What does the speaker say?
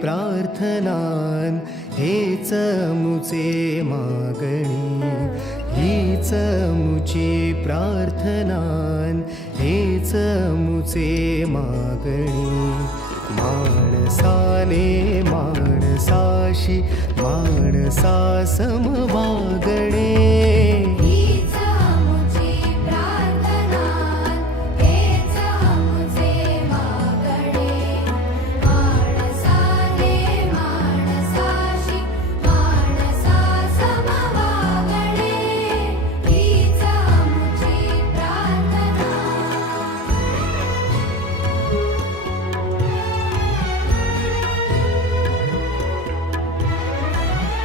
प्रार्थनान हेच मुचे मागणी, हीच मुची प्रार्थनान हेच मुचे मागणी. माणसाने माणसाशी माणसासम वागणे,